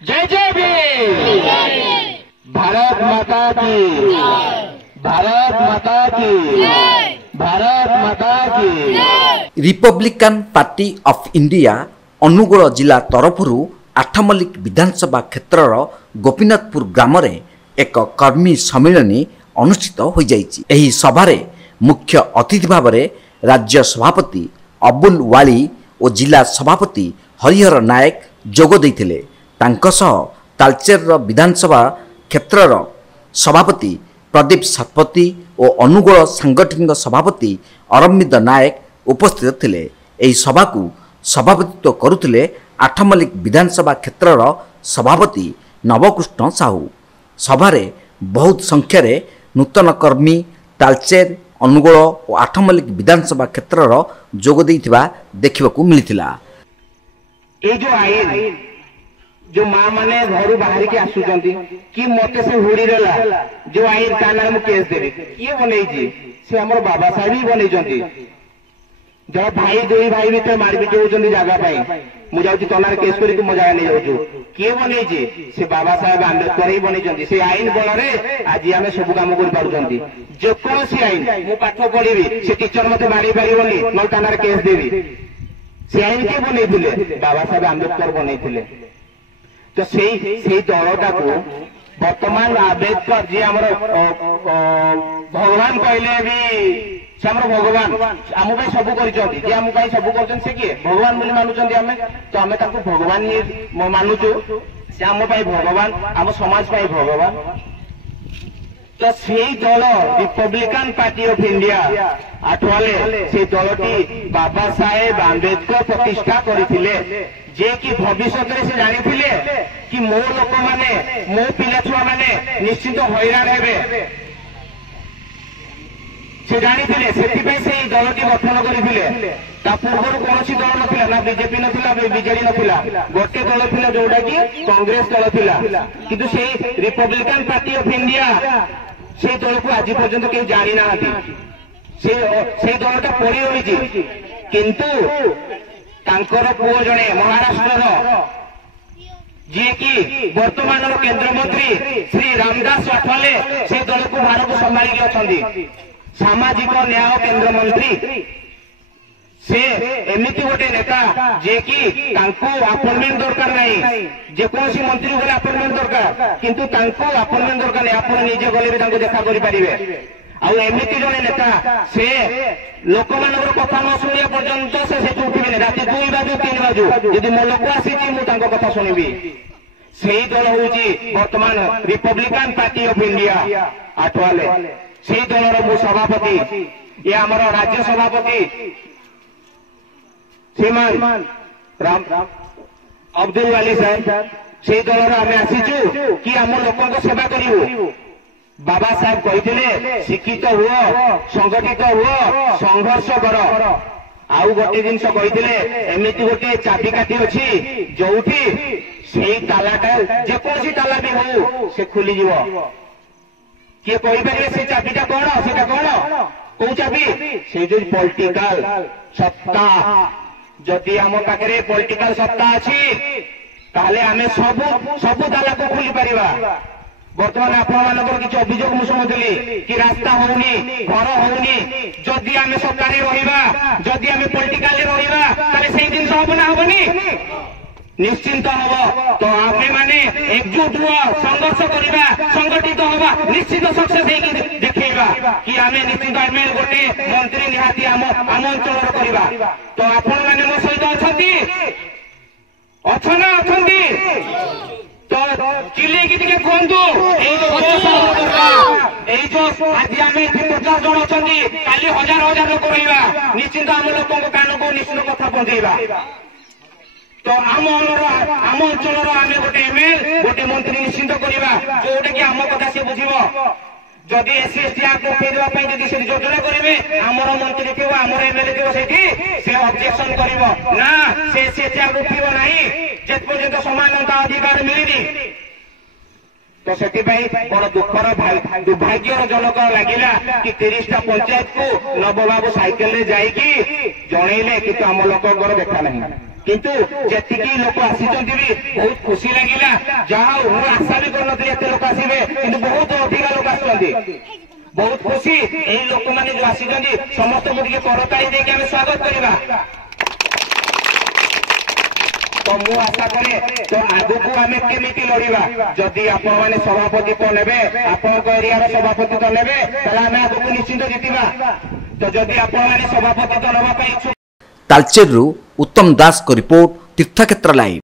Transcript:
जय जय भीम। भारत माता की, भारत माता की, भारत माता की। Republican party of India Angul जिला तरफरु आठमल्लिक विधानसभा क्षेत्रर गोपीनाथपुर ग्राम रे एक कर्मी सम्मेलन अनुष्ठित हो जाइछि। एही सभारे मुख्य अतिथि भाव में राज्य सभापति अबुल वाली और जिला सभापति हरिहर नायक जोग देइथिले। तांको सह तालचेर विधानसभा क्षेत्रर सभापति प्रदीप शतपथी और अनुगुल सांगठनिक सभापति अरविंद नायक उपस्थित थिले। एही सभा को सभापतित्व करुथिले आठमल्लिक विधानसभा क्षेत्रर सभापति नवकृष्ण साहू। सभारे बहुत संख्यार नूतन कर्मी तालचेर अनुगुल और आठमल्लिक विधानसभा क्षेत्रर जोग देइथिबा देखिबाकू मिलिथिला। ए जो आईन जो माँ माने घर बाहर के आसुचंती कि मते से हुड़ी रेला जो आईन का नाम केस देबे किए बनेइजी से हमर बाबा साहब ही बनेइजंती। जरा भाई दुई भाई भीतर मारपीट होउचंती जागा पाई मु जाउची तनार केस करी को मजा नै जाउछु किए बनेइजी से बाबा साहब आंबेडकर ही बनेइजंती। से आईन बलरे आज आमे सब काम करि पारुचंती। जे कोनसी आईन मु पाठ पढिबी से टीचर मते मारी पारिबोनी न तनार केस देबी से आईन के बनेइथिले बाबा साहब आंबेडकर बनेइथिले। तो से दलटा को वर्तमान आंबेडकर जी आम भगवान कहले भी से आम भगवान आम सब कर आम सब कर किए भगवान बोली मानुंट आम तो आम भगवान ही मानुचु से आम भगवान आम समाज भगवान। तो से दल Republican party of India Athawale से दलटी बाबा साहेब आंबेडकर प्रतिष्ठा करथिले जे कि भविष्य से जानी कि मो लोक माने मो पिला छुआ माने निश्चित हैरान हेबे से जानी से दलटी गठन करथिले। ता पूर्व कौन दल नथिला ना बीजेपी नथिला बीजेडी नथिला गोटे दल थिला जोटा कि कांग्रेस दल थिला किंतु से रिपब्लिकान पार्टी ऑफ इंडिया से दल को आज पर्यंत के जानी ना से दलटा पड़ी रही किंतु तांकर पुओ जणे महाराष्ट्र जी कि वर्तमान केंद्र मंत्री श्री रामदास अठावले से दल को भारत संभाली अच्छा सामाजिक न्याय केंद्र मंत्री से एमती गोटे नेता जे कि अपॉइंटमेंट दरकार नहीं जेकोसी मंत्री गले अपॉइंटमेंट दरकार किंतु अपॉइंटमेंट दरकार नहीं आप निजे गले भी देखा करें। आमती जड़े नेता से लोक मान कथा न शुणा पर्यंत से उठे राति 2 बाजू 3 बाजू यदि मो लोक आसी कथा शुणबी से दल हूँ बर्तमान Republican party of India Athawale से दलर मु सभापति ये आम राज्य सभापति श्रीमान राम अब्दुल वाली साहब से दलर आम आसीचु कि आम लोक सेवा करूँ। बाबा साहब कहते शिक्षित हुआ संगठित हुआ संघर्ष कर आउ गोटे जिन कहते एमती गोटे चाबिकाठी अच्छी जो से तालाटा जेकोसी ताला भी हो से खुली किए कहीपर से चाबिटा कौन से कौन कौ चाबी से जो पॉलिटिकल सत्ता जदि आम पाखे पॉलिटिकल सत्ता अच्छी ताले आमे सब ताला को खोली पारिबा। बर्तमान आपको किसी अभियोग मुझे शुणुली कि रास्ता होनी घर होनी जदि आम सरकार रहा जदि आम पॉलिटिकल रहा से जिन हम ना हेनी निश्चिंत हम तो आमे माने एकजुट हुआ संघर्ष करवा संगठित हवा निश्चित सक्सेस देखा कि आम निश्चित आम गोटे मंत्री निहाती आम अंचल करवा। तो आपण मैंने मो सहित अच्छा ना तो चिल्ले की कहतु आज आम 50 जन अच्छा काली हजार हजार लोक रहा निश्चिंत आम लोक कान को निश्चित कथा पहुंचेगा। तो आम अंचल आम गोटे एमएल गोटे मंत्री निश्चिंत करवा जोटा कि आम कथा सी बुझ जदि एससी एसटी एक्ट उठेदेवाई जब से योजना करेंगे आमर मंत्री थी आमर एमएलए थी से ऑब्जेक्शन कर ना से एससी एसटी एक्ट उठब ना जे पर्यंत समानता अधिकार मिलनी। तो से बड़ दुखर दुर्भाग्यजनक लगिला कि 30टा पंचायत को नवबाबू साइकेल जाइकी जनइले कि आम लोक देखा नहीं। किंतु जेतिकी लोक आसीचंती भी बहुत खुशी लागिला जहा मु आशा भी करनथि एते लोक आसीबे किंतु बहुत अधिक लोक आछंती बहुत खुशी एही लोक माने जो आसीचंती समस्त को टिके करताली दे के हम स्वागत करिबा तो मु आशा करे तो आगु को आमे केमिति लड़िबा जदि आपण माने सभापति तो नेबे आपण को एरिया रो सभापति तो नेबे तला आमे आगु को निश्चित जितिबा तो जदि आपण माने सभापति तो नबा पई तालचेरु उत्तम दास को रिपोर्ट तीर्थक्षेत्र लाइव।